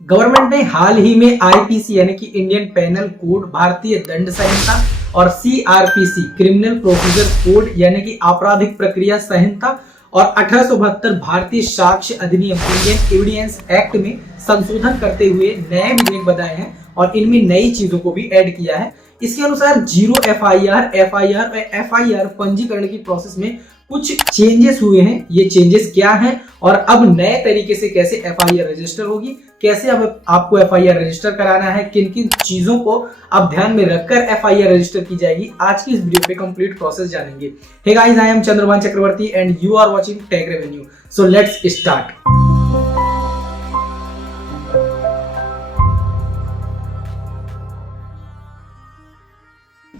Government ने हाल ही में IPC यानी कि इंडियन पेनल कोड, भारतीय दंड संहिता और सीआरपीसी क्रिमिनल प्रोसीजर कोड यानी कि आपराधिक प्रक्रिया संहिता और 1872 भारतीय साक्ष्य अधिनियम इंडियन एविडेंस एक्ट में संशोधन करते हुए नए विधेयक बनाए हैं और इनमें नई चीजों को भी ऐड किया है। इसके अनुसार जीरो एफआईआर पंजीकरण की प्रोसेस में कुछ चेंजेस हुए हैं। ये चेंजेस क्या हैं और अब नए तरीके से कैसे एफआईआर रजिस्टर होगी, कैसे अब आपको एफआईआर रजिस्टर कराना है, किन किन चीजों को आप ध्यान में रखकर एफआईआर रजिस्टर की जाएगी, आज की इस वीडियो पे कंप्लीट प्रोसेस जानेंगे। Hey guys, I am Chandrabhan Chakravarti and you are watching Tech Revenue. So let's start.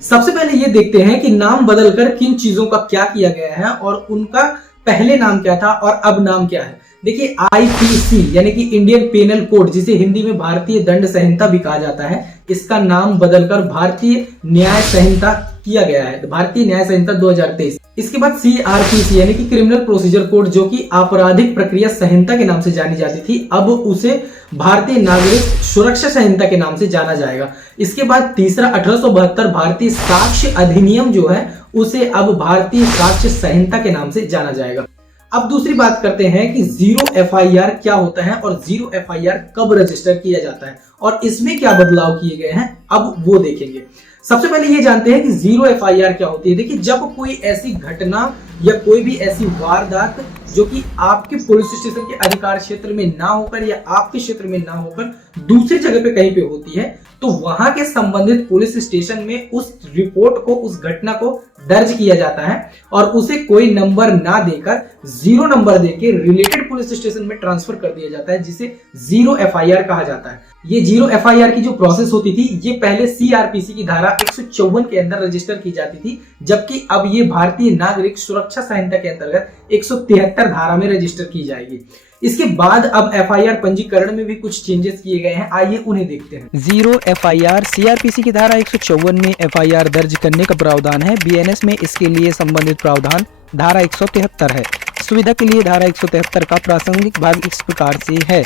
सबसे पहले ये देखते हैं कि नाम बदलकर किन चीजों का क्या किया गया है और उनका पहले नाम क्या था और अब नाम क्या है। देखिए, आईपीसी यानी कि इंडियन पेनल कोड, जिसे हिंदी में भारतीय दंड संहिता भी कहा जाता है, इसका नाम बदलकर भारतीय न्याय संहिता किया गया है, भारतीय न्याय संहिता 2023। इसके बाद सीआरपीसी यानी कि क्रिमिनल प्रोसीजर कोड, जो कि आपराधिक प्रक्रिया संहिता के नाम से जानी जाती थी, अब उसे भारतीय नागरिक सुरक्षा संहिता के नाम से जाना जाएगा। इसके बाद तीसरा 1872 भारतीय साक्ष्य अधिनियम जो है, उसे अब भारतीय साक्ष्य संहिता के नाम से जाना जाएगा। अब दूसरी बात करते हैं कि जीरो एफआईआर क्या होता है और जीरो एफआईआर कब रजिस्टर किया जाता है और इसमें क्या बदलाव किए गए हैं, अब वो देखेंगे। सबसे पहले ये जानते हैं कि जीरो एफआईआर क्या होती है। देखिए, जब कोई ऐसी घटना या कोई भी ऐसी वारदात जो कि आपके पुलिस स्टेशन के अधिकार क्षेत्र में ना होकर या आपके क्षेत्र में ना होकर दूसरी जगह पे कहीं पे होती है, तो वहां के संबंधित पुलिस स्टेशन में उस रिपोर्ट को, उस घटना को दर्ज किया जाता है और उसे कोई नंबर ना देकर जीरो नंबर देकर रिलेटेड पुलिस स्टेशन में ट्रांसफर कर दिया जाता है, जिसे जीरो एफआईआर कहा जाता है। ये जीरो एफआईआर की जो प्रोसेस होती थी, ये पहले सीआरपीसी की धारा 154 के अंदर रजिस्टर की जाती थी, जबकि अब ये भारतीय नागरिक सुरक्षा संहिता के अंतर्गत 173 धारा में रजिस्टर की जाएगी। इसके बाद अब एफआईआर पंजीकरण में भी कुछ चेंजेस किए गए हैं, आइए उन्हें देखते हैं। जीरो एफआईआर सीआरपीसी की धारा 154 में एफआईआर दर्ज करने का प्रावधान है। बीएनएस में इसके लिए संबंधित प्रावधान धारा 173 है। सुविधा के लिए धारा 173 का प्रासंगिक भाग इस प्रकार से है।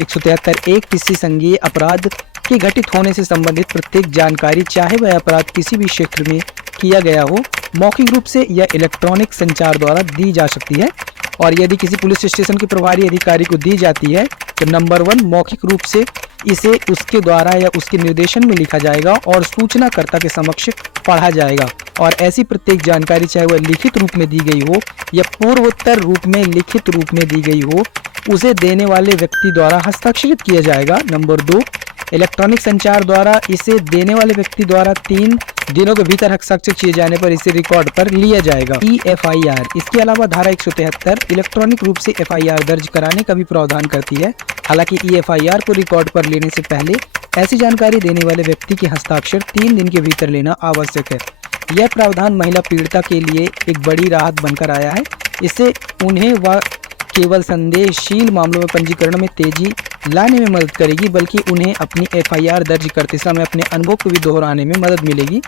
173 एक किसी संज्ञेय अपराध के घटित होने से संबंधित प्रत्येक जानकारी, चाहे वह अपराध किसी भी क्षेत्र में किया गया हो, मौखिक रूप से या इलेक्ट्रॉनिक संचार द्वारा दी जा सकती है और यदि किसी पुलिस स्टेशन के प्रभारी अधिकारी को दी जाती है तो नंबर 1 मौखिक रूप से इसे उसके द्वारा या उसके निर्देशन में लिखा जाएगा और सूचनाकर्ता के समक्ष पढ़ा जाएगा और ऐसी प्रत्येक जानकारी, चाहे वह लिखित रूप में दी गई हो या पूर्वोत्तर रूप में लिखित रूप में दी गई हो, उसे देने वाले व्यक्ति द्वारा हस्ताक्षरित किया जाएगा। नंबर 2 इलेक्ट्रॉनिक संचार द्वारा इसे देने वाले व्यक्ति द्वारा 3 दिनों के भीतर हस्ताक्षर किए जाने पर इसे रिकॉर्ड पर लिया जाएगा। ईएफआईआर, इसके अलावा धारा 173 इलेक्ट्रॉनिक रूप से एफआईआर दर्ज कराने का भी प्रावधान करती है। हालांकि ईएफआईआर को रिकॉर्ड पर लेने से पहले ऐसी जानकारी देने वाले व्यक्ति के हस्ताक्षर 3 दिन के भीतर लेना आवश्यक है। यह प्रावधान महिला पीड़िता के लिए एक बड़ी राहत बनकर आया है। इससे उन्हें वह केवल संदेहशील मामलों में पंजीकरण में तेजी लाने में मदद करेगी, बल्कि उन्हें अपनी एफआईआर दर्ज करते समय अपने अनुभव को भी दोहराने में मदद मिलेगी।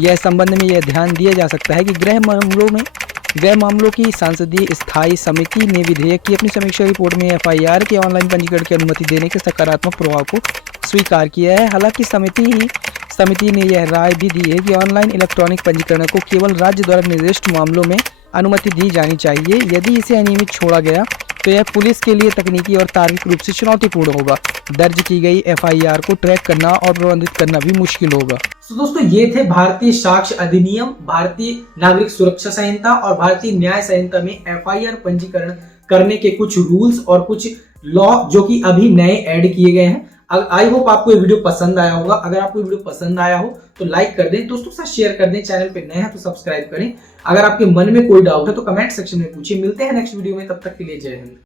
यह संबंध में यह ध्यान दिया जा सकता है कि गृह मामलों की संसदीय स्थायी समिति ने विधेयक की अपनी समीक्षा रिपोर्ट में एफआईआर के ऑनलाइन पंजीकरण की अनुमति देने के सकारात्मक प्रभाव को स्वीकार किया है। हालांकि समिति ने यह राय भी दी है कि ऑनलाइन इलेक्ट्रॉनिक पंजीकरण को केवल राज्य द्वारा निर्दिष्ट मामलों में अनुमति दी जानी चाहिए। यदि इसे अनियमित छोड़ा गया तो यह पुलिस के लिए तकनीकी और तार्किक रूप से चुनौतीपूर्ण होगा। दर्ज की गई एफआईआर को ट्रैक करना और प्रबंधित करना भी मुश्किल होगा। तो दोस्तों, ये थे भारतीय साक्ष्य अधिनियम, भारतीय नागरिक सुरक्षा संहिता और भारतीय न्याय संहिता में एफआईआर पंजीकरण करने के कुछ रूल्स और कुछ लॉ जो कि अभी नए ऐड किए गए हैं। आई होप आपको ये वीडियो पसंद आया होगा। अगर आपको ये वीडियो पसंद आया हो तो लाइक कर दें, दोस्तों के साथ शेयर कर दें, चैनल पे नए हैं तो सब्सक्राइब करें। अगर आपके मन में कोई डाउट है तो कमेंट सेक्शन में पूछिए। मिलते हैं नेक्स्ट वीडियो में, तब तक के लिए जय हिंद।